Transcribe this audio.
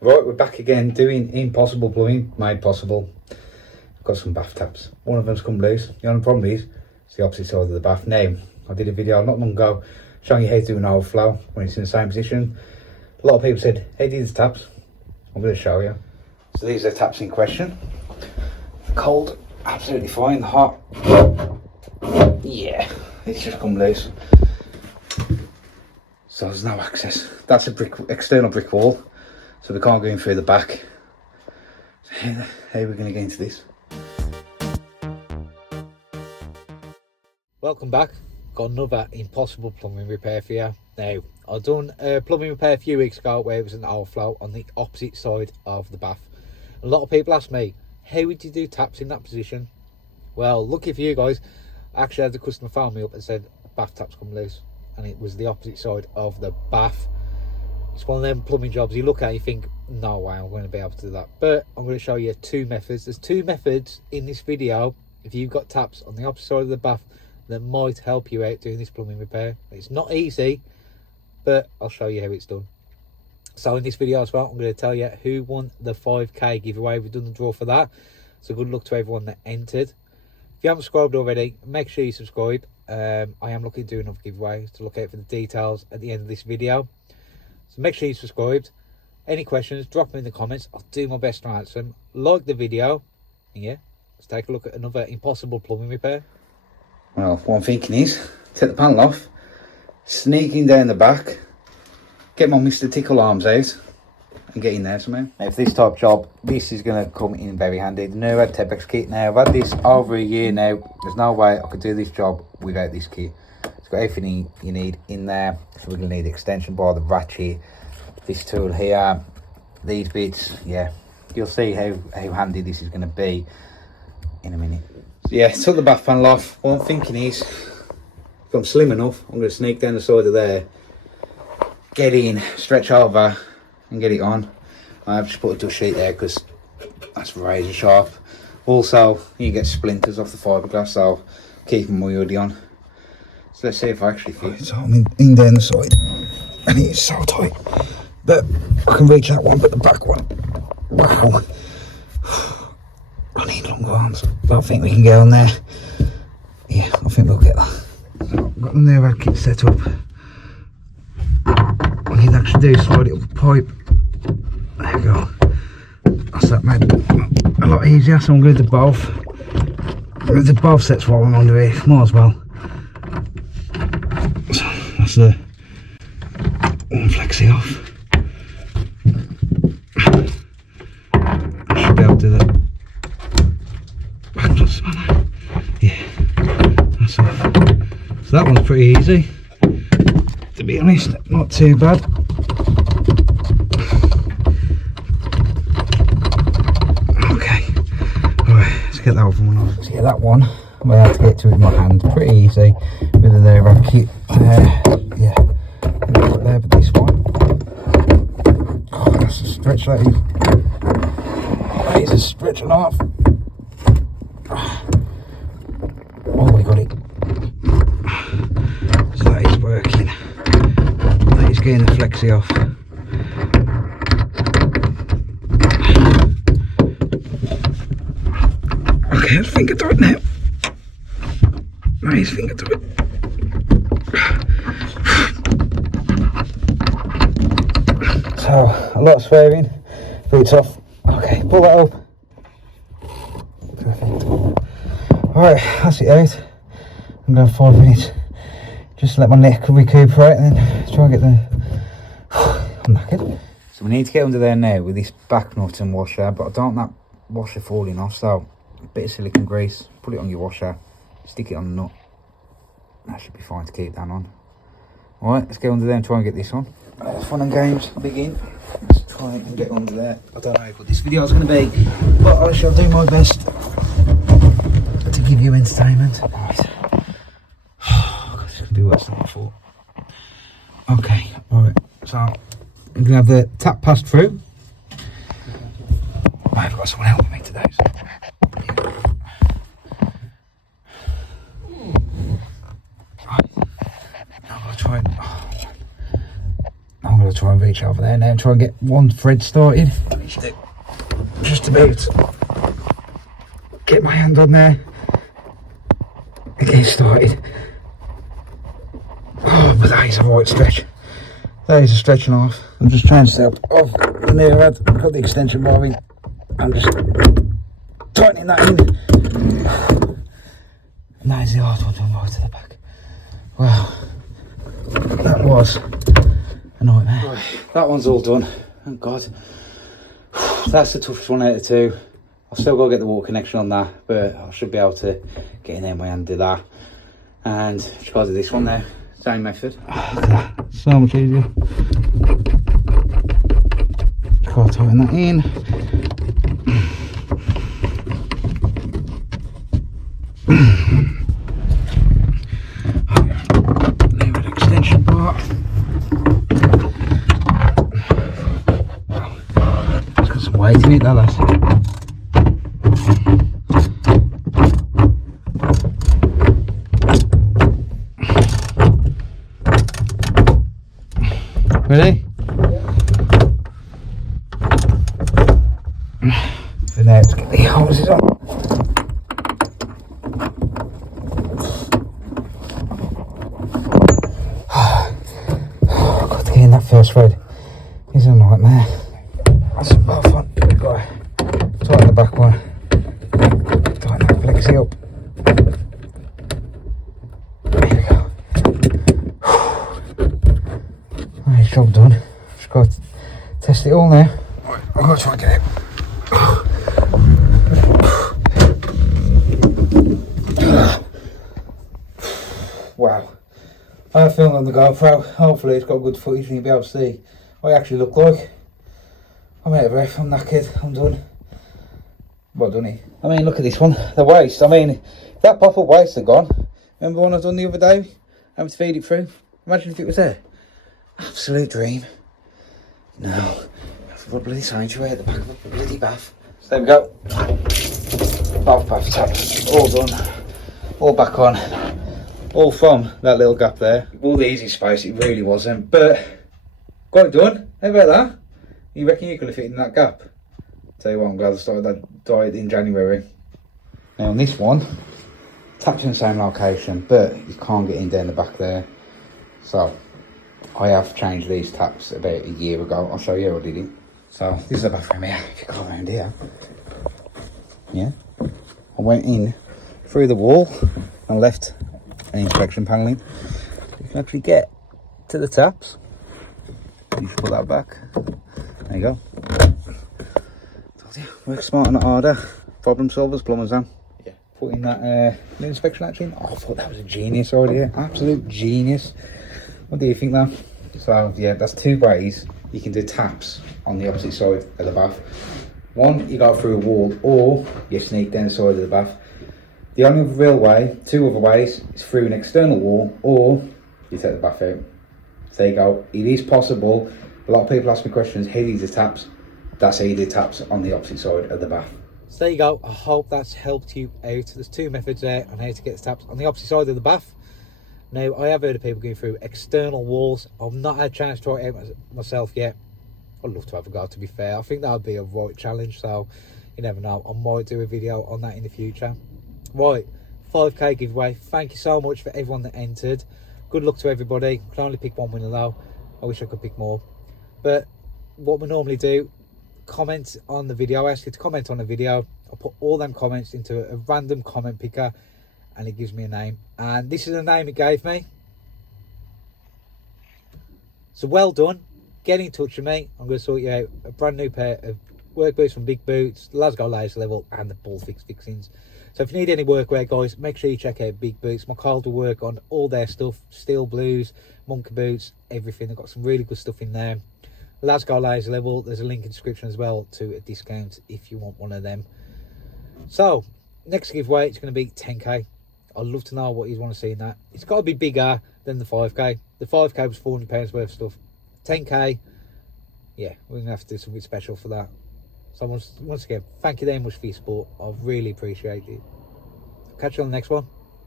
Right, we're back again doing impossible plumbing made possible. I've got some bath taps. One of them's come loose. The only problem is it's the opposite side of the bath. Now, I did a video not long ago showing you how to do an overflow when it's in the same position. A lot of people said, hey, these taps. I'm going to show you. So these are the taps in question. The cold, absolutely fine. The hot, yeah, it's just come loose. So there's no access. That's a external brick wall. So we can't go in through the back. So how are we going to get into this? Welcome back. Got another impossible plumbing repair for you. Now, I've done a plumbing repair a few weeks ago where it was an overflow on the opposite side of the bath. A lot of people ask me, how would you do taps in that position? Well, lucky for you guys, I actually had the customer phone me up and said, bath taps come loose. And it was the opposite side of the bath. It's one of them plumbing jobs you look at and you think, no way I'm going to be able to do that. But I'm going to show you two methods. There's two methods in this video if you've got taps on the opposite side of the bath that might help you out doing this plumbing repair. It's not easy, but I'll show you how it's done. So in this video as well, I'm going to tell you who won the 5k giveaway. We've done the draw for that. So good luck to everyone that entered. If you haven't subscribed already, make sure you subscribe. I am looking to do another giveaway, to look out for the details at the end of this video. So make sure you're subscribed. Any questions, drop them in the comments. I'll do my best to answer them. Like the video. And yeah, let's take a look at another impossible plumbing repair. Well, what I'm thinking is, take the panel off, sneaking down the back, get my Mr. Tickle arms out, and get in there somehow. Now, for this type of job, this is going to come in very handy. The Neural Tebex kit now, I've had this over a year now. There's no way I could do this job without this kit. It's got everything you need in there. So we're going to need the extension bar, the ratchet, this tool here, these bits. Yeah, you'll see how handy this is going to be in a minute. So yeah, took the bath panel off. What I'm thinking is, if I'm slim enough, I'm going to sneak down the side of there, get in, stretch over, and get it on. I've just put a dust sheet there because that's razor sharp. Also, you get splinters off the fiberglass, so keep my hoodie on. So let's see if I actually fit. So I'm in down the side, and it is so tight. But I can reach that one, but the back one, wow. I need longer arms, but I think we can get on there. Yeah, I think we'll get that. So I've got the Neural kit set up. What I need to actually do is slide it up the pipe. There we go. That's that made a lot easier, so I'm going to do both. With the both sets while I'm under here, might as well. So that's the one flexi off. I should be able to do that. Yeah, that's off. So that one's pretty easy, to be honest, not too bad. Okay, alright, let's get that other one off. So yeah, that one I had to get to it with my hand, pretty easy with the Neural kit. Yeah, put there, but this one, oh, that's a stretch, that is. That is a stretch and a half. Oh, we got it. So that is working. That is getting the flexi off. Okay, let's finger to it now. Nice finger to it. So, a lot of swearing, but it's off. Okay, pull that up. Perfect. Alright, that's it out. I'm going to have 5 minutes. Just let my neck recuperate and then try and get the... I'm knackered. So we need to get under there now with this back nut and washer, but I don't want that washer falling off, so a bit of silicone grease, put it on your washer, stick it on the nut. That should be fine to keep that on. Alright, let's get under there and try and get this on. Fun and games begin. Let's try and get under there. I don't know what this video is going to be, but I shall do my best to give you entertainment. Right. Oh, this is going to be worse than I thought. Okay, alright, so I'm going to have the tap passed through. I've got someone helping me today. So. Right. I'm going to try and... I'm going I'll try and reach over there now and try and get one thread started. Just about get my hand on there and get started. Oh, but that is a right stretch. That is a stretch and a half. I'm just trying to step off the near rod, got the extension bar in. I'm just tightening that in. And that is the hard one to right to the back. Wow, that was a nightmare. Right, that one's all done. Thank God. That's the toughest one out of two. I've still got to get the water connection on that, but I should be able to get in there my hand and do that. And just got to do this one now. Same method. Look at that. So much easier. Try to tighten that in. Leave an extension bar. It's got some weight in it, that lass. Ready? So now let's get the hoses on. Got to get in that first thread. It's a nightmare. That's about fun. We've got to tighten the back one. Tighten that flexi up. Job done. Just got to test it all now. Right, I've got to try and get it. Wow. I filmed on the GoPro. Hopefully it's got good footage and you'll be able to see what I actually look like. I'm out of breath, I'm knackered, I'm done. Well done he. I mean, look at this one, the waste. I mean, if that pop-up waste had gone, remember one I done the other day? Having to feed it through? Imagine if it was there. Absolute dream. No, I've got a bloody sanctuary at the back of a bloody bath. So there we go. Both bath taps, all done. All back on. All from that little gap there. All the easy space, it really wasn't. But, got it done. How about that? You reckon you could have fit in that gap? Tell you what, I'm glad I started that diet in January. Now on this one, taps in the same location, but you can't get in down the back there. So, I have changed these taps about a year ago. I'll show you how I did it. So this is the bathroom here. If you go around here, yeah, I went in through the wall and left an inspection paneling. You can actually get to the taps. You just put that back. There you go. Told you, work smart and not harder. Problem solvers, plumbers, then. Yeah. Putting that inspection actually in. Oh, I thought that was a genius idea. Absolute genius. What do you think though? So yeah, that's two ways you can do taps on the opposite side of the bath. One, you go through a wall, or you sneak down the side of the bath. The only real way, two other ways, is through an external wall, or you take the bath out. So there you go. It is possible. A lot of people ask me questions, how do you do taps? That's how you do taps on the opposite side of the bath. So there you go. I hope that's helped you out. There's two methods there on how to get the taps on the opposite side of the bath. Now, I have heard of people going through external walls. I've not had a chance to try it out myself yet. I'd love to have a go, to be fair. I think that would be a right challenge, so you never know. I might do a video on that in the future. Right, 5k giveaway. Thank you so much for everyone that entered. Good luck to everybody. I can only pick one winner though. I wish I could pick more. But what we normally do, comment on the video. I ask you to comment on the video. I'll put all them comments into a random comment picker, and it gives me a name, and this is the name it gave me. So well done. Get in touch with me. I'm going to sort you out a brand new pair of work boots from Big Boots, Glasgow Laser Level, and the Ball Fix fixings. So if you need any workwear, guys, make sure you check out Big Boots. My Carl will work on all their stuff, steel blues, monkey boots, everything. They've got some really good stuff in there. Glasgow Laser Level, there's a link in the description as well to a discount if you want one of them. So next giveaway, it's going to be 10k. I'd love to know what you want to see in that. It's got to be bigger than the 5k. The 5k was £400 worth of stuff. 10k, yeah, we're going to have to do something special for that. So once again, thank you very much for your support. I really appreciate it. Catch you on the next one.